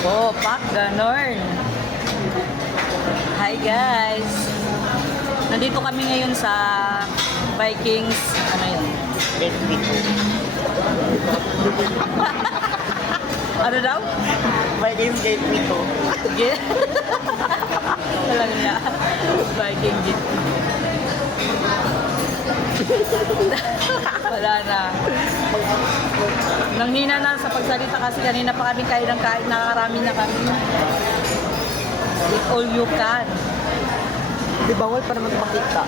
Oh, pak, ganon. Hi guys. Nandito kami ngayon sa Vikings, ano yun? Gate Pito. Ano daw? Vikings Gate Pito. Sige. Walang niya. Viking gift. Wala na. Nanghina na sa pagsalita kasi kanina pa kami kain ng kain, nakakarami na kami. Eat all you can. Di bawal pa naman makita.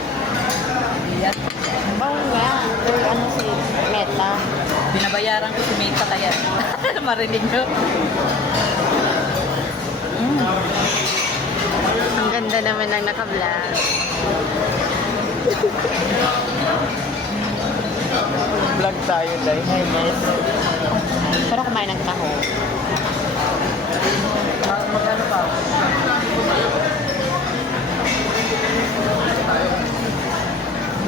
Yan. Bawal nga. Pero ano si Meta? Binabayaran ko si Meta kaya. Marinig nyo. Ang ganda naman ng naka-vlog. Vlog tayo dahil. Hi guys. Pero kumain ng taho. Magkano pa?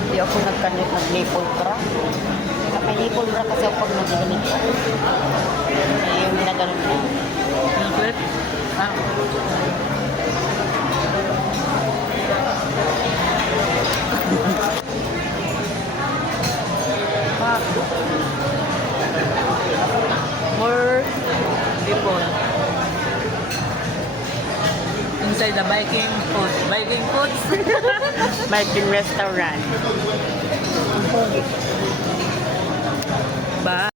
Hindi ako nag-nipple crack. May nipple crack kasi ako pag nag-ganito. Yung ginaganon ko. Yung clip? Ah. Pak. More people. Inside the Viking food. Viking foods. Viking restaurant. Ba?